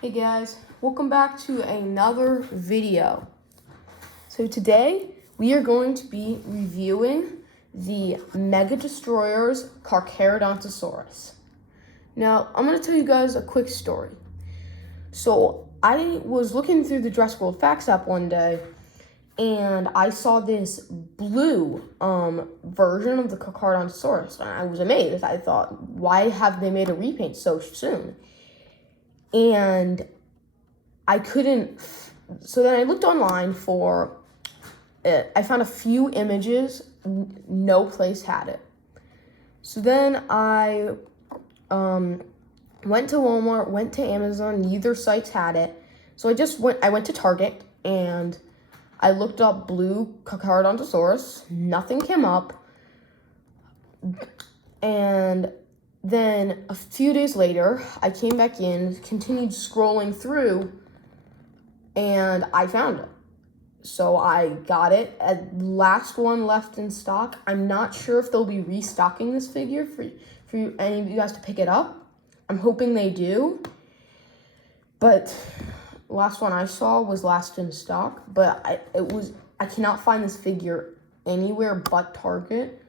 Hey guys, welcome back to another video. So today we are going to be reviewing the Mega Destroyer's Carcharodontosaurus. Now, I'm going to tell you guys a quick story. So I was looking through the Dress World Facts app one day, and I saw this blue version of the Carcharodontosaurus, and I was amazed. I thought, why have they made a repaint so soon? And I couldn't, so then I looked online for it. I found a few images, no place had it. So then I went to Walmart, went to Amazon, neither sites had it. So I went to Target and I looked up blue Carcharodontosaurus, nothing came up. And then a few days later, I came back in, continued scrolling through, and I found it. So I got it at last one left in stock. I'm not sure if they'll be restocking this figure for any of you guys to pick it up. I'm hoping they do. But last one I saw was last in stock, but I cannot find this figure anywhere but Target.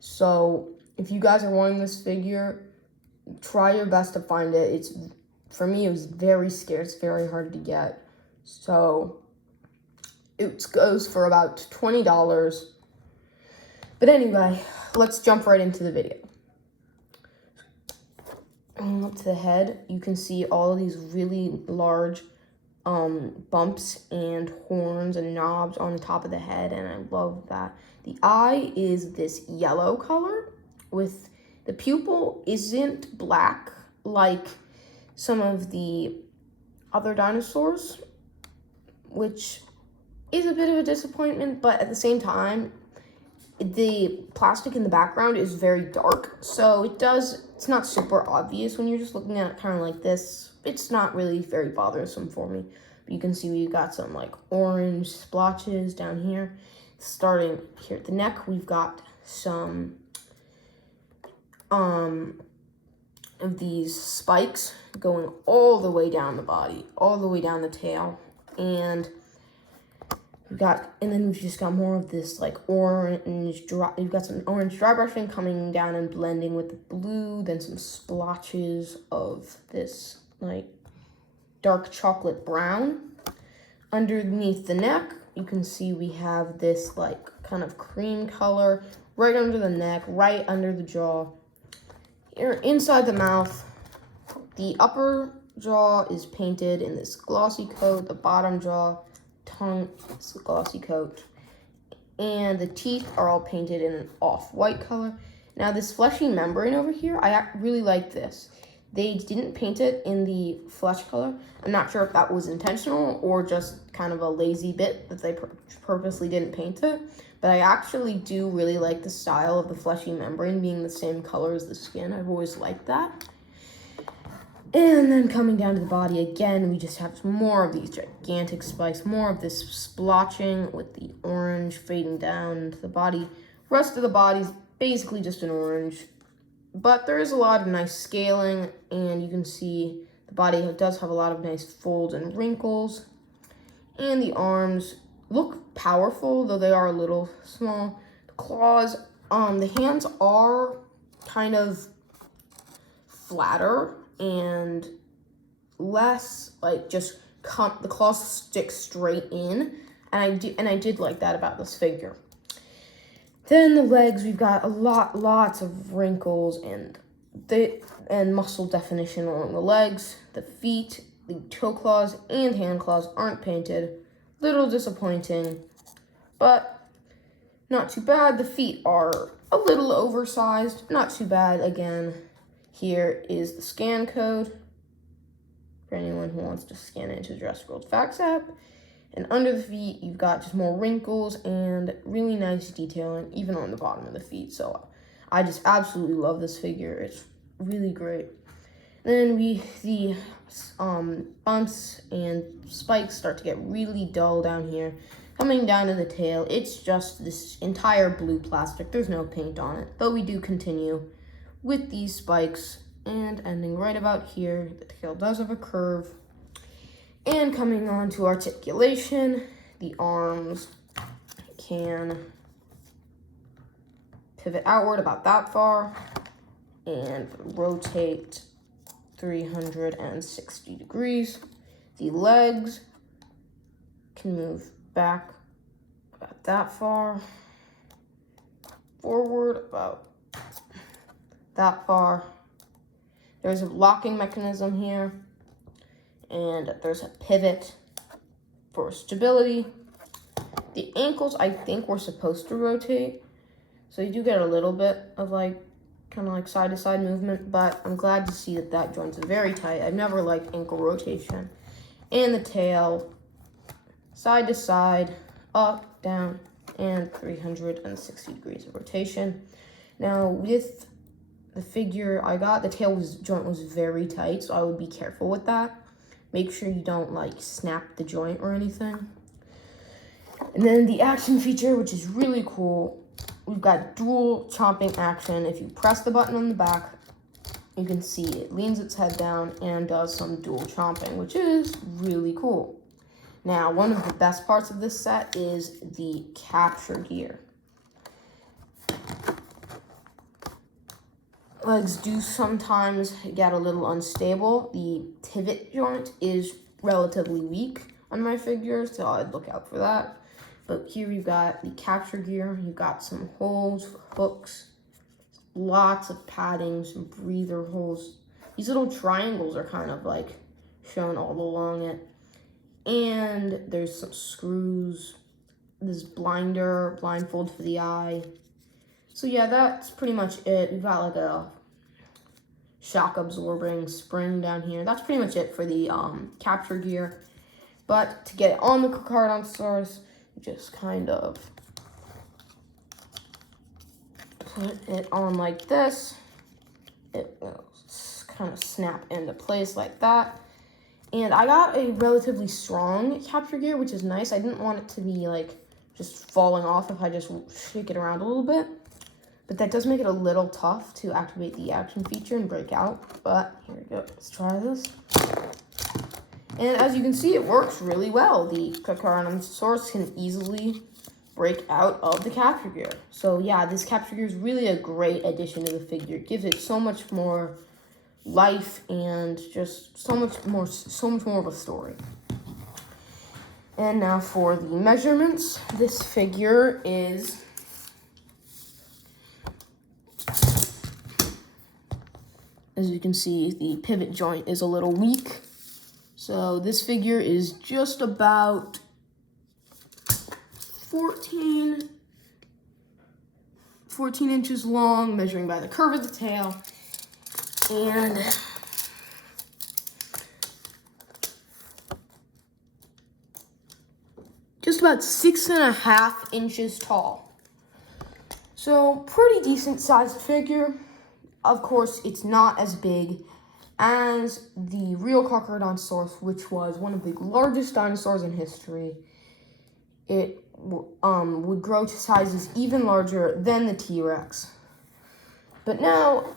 So if you guys are wanting this figure, try your best to find it. For me, it was very scarce, very hard to get. So it goes for about $20. But anyway, let's jump right into the video. Up to the head, you can see all of these really large bumps and horns and knobs on the top of the head, and I love that. The eye is this yellow color with the pupil isn't black like some of the other dinosaurs, which is a bit of a disappointment, but at the same time, the plastic in the background is very dark, so it's not super obvious when you're just looking at it kind of like this. It's not really very bothersome for me. But you can see we've got some like orange splotches down here. Starting here at the neck, we've got some of these spikes going all the way down the body, all the way down the tail, and then we've just got more of this like orange dry. We've got some orange dry brushing coming down and blending with the blue. Then some splotches of this like dark chocolate brown. Underneath the neck, you can see we have this like kind of cream color right under the neck, right under the jaw. Here inside the mouth, the upper jaw is painted in this glossy coat. The bottom jaw, tongue, is a glossy coat, and the teeth are all painted in an off-white color. Now this fleshy membrane over here, I really like this. They didn't paint it in the flesh color. I'm not sure if that was intentional or just kind of a lazy bit that they purposely didn't paint it, but I actually do really like the style of the fleshy membrane being the same color as the skin. I've always liked that. And then coming down to the body again, we just have more of these gigantic spikes, more of this splotching with the orange fading down into the body. Rest of the body's basically just an orange, but there is a lot of nice scaling, and you can see the body does have a lot of nice folds and wrinkles. And the arms look powerful, though they are a little small. The claws, the hands are kind of flatter and less like just the claws stick straight in, and I did like that about this figure. Then the legs, we've got lots of wrinkles and muscle definition along the legs. The feet, the toe claws and hand claws aren't painted. Little disappointing, but not too bad. The feet are a little oversized, not too bad. Again, here is the scan code for anyone who wants to scan it into the Dress World Facts app. And under the feet, you've got just more wrinkles and really nice detailing, even on the bottom of the feet. So I just absolutely love this figure. It's really great. Then the bumps and spikes start to get really dull down here. Coming down to the tail, it's just this entire blue plastic. There's no paint on it, but we do continue with these spikes and ending right about here. The tail does have a curve. And coming on to articulation, the arms can pivot outward about that far and rotate 360 degrees. The legs can move back about that far, forward about that far. There's a locking mechanism here, and there's a pivot for stability. The ankles, I think, were supposed to rotate, so you do get a little bit of like kind of like side to side movement, but I'm glad to see that that joint's very tight. I've never liked ankle rotation. And the tail, side to side, up, down, and 360 degrees of rotation. Now with the figure I got, the joint was very tight, so I would be careful with that. Make sure you don't like snap the joint or anything. And then the action feature, which is really cool, we've got dual chomping action. If you press the button on the back, you can see it leans its head down and does some dual chomping, which is really cool. Now, one of the best parts of this set is the capture gear. Legs do sometimes get a little unstable. The pivot joint is relatively weak on my figure, so I'd look out for that. But here you've got the capture gear. You've got some holes for hooks, lots of padding, some breather holes. These little triangles are kind of like shown all along it. And there's some screws, this blindfold for the eye. So yeah, that's pretty much it. We've got like a shock absorbing spring down here. That's pretty much it for the capture gear. But to get it on the Carcharodontosaurus, just kind of put it on like this. It will kind of snap into place like that. And I got a relatively strong capture gear, which is nice. I didn't want it to be like just falling off if I just shake it around a little bit. But that does make it a little tough to activate the action feature and break out. But here we go, let's try this. And as you can see, it works really well. The Carcharodontosaurus can easily break out of the capture gear. So yeah, this capture gear is really a great addition to the figure. It gives it so much more life and just so much more of a story. And now for the measurements. This figure is as you can see, the pivot joint is a little weak. So this figure is just about 14 inches long, measuring by the curve of the tail, and just about 6.5 inches tall. So pretty decent sized figure. Of course, it's not as big as the real Carcharodontosaurus, which was one of the largest dinosaurs in history. It would grow to sizes even larger than the T-Rex. But now,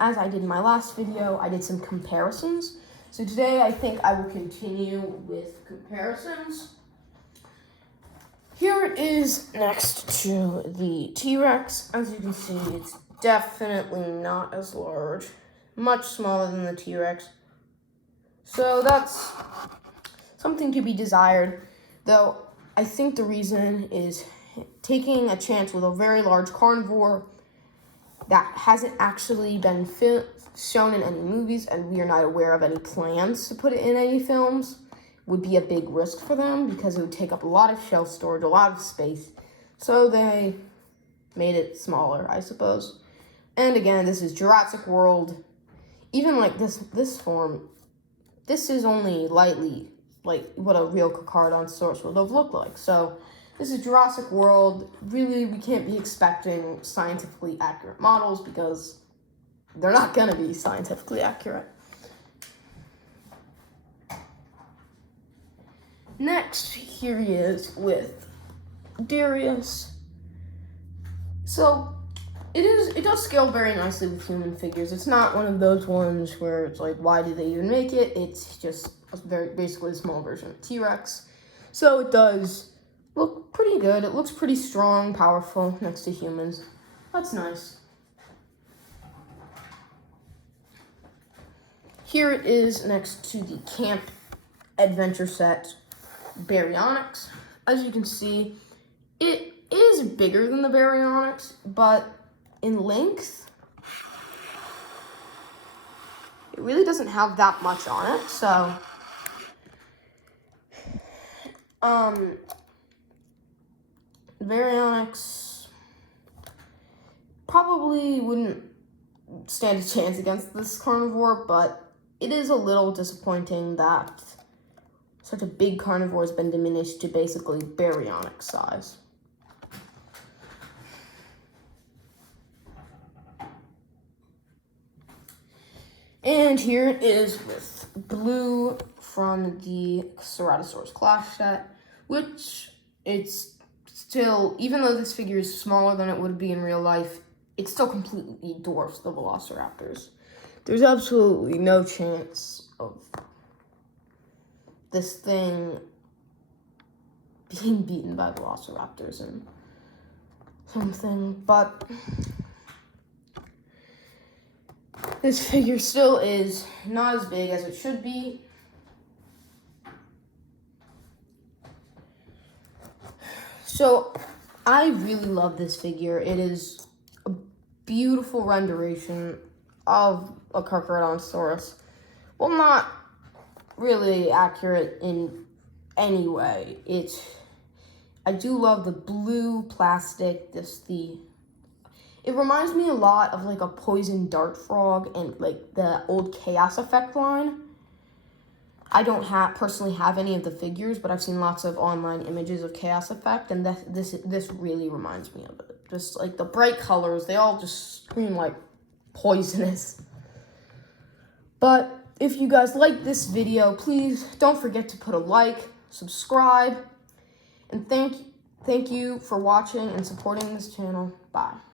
as I did in my last video, I did some comparisons. So today, I think I will continue with comparisons. Here it is next to the T-Rex. As you can see, it's definitely not as large. Much smaller than the T-Rex. So that's something to be desired. Though, I think the reason is taking a chance with a very large carnivore that hasn't actually been shown in any movies, and we are not aware of any plans to put it in any films, would be a big risk for them because it would take up a lot of shelf storage, a lot of space. So they made it smaller, I suppose. And again, this is Jurassic World. Even like this form, this is only lightly like what a real Carcharodontosaurus would have looked like. So this is Jurassic World. Really, we can't be expecting scientifically accurate models because they're not gonna be scientifically accurate. Next, here he is with Darius. So it does scale very nicely with human figures. It's not one of those ones where it's like, why did they even make it? It's just basically a small version of T-Rex. So it does look pretty good. It looks pretty strong, powerful next to humans. That's nice. Here it is next to the Camp Adventure Set Baryonyx. As you can see, it is bigger than the Baryonyx, but in length, it really doesn't have that much on it, so Baryonyx probably wouldn't stand a chance against this carnivore, but it is a little disappointing that such a big carnivore has been diminished to basically Baryonyx size. And here it is with Blue from the Carcharodontosaurus clash set, which it's still, even though this figure is smaller than it would be in real life, it still completely dwarfs the Velociraptors. There's absolutely no chance of this thing being beaten by Velociraptors and something, but this figure still is not as big as it should be. So I really love this figure. It is a beautiful rendition of a Carcharodontosaurus. Well, not really accurate in any way. I do love the blue plastic, it reminds me a lot of like a poison dart frog and like the old Chaos Effect line. I don't personally have any of the figures, but I've seen lots of online images of Chaos Effect, and this really reminds me of it. Just like the bright colors, they all just scream like poisonous. But if you guys like this video, please don't forget to put a like, subscribe, and thank you for watching and supporting this channel. Bye.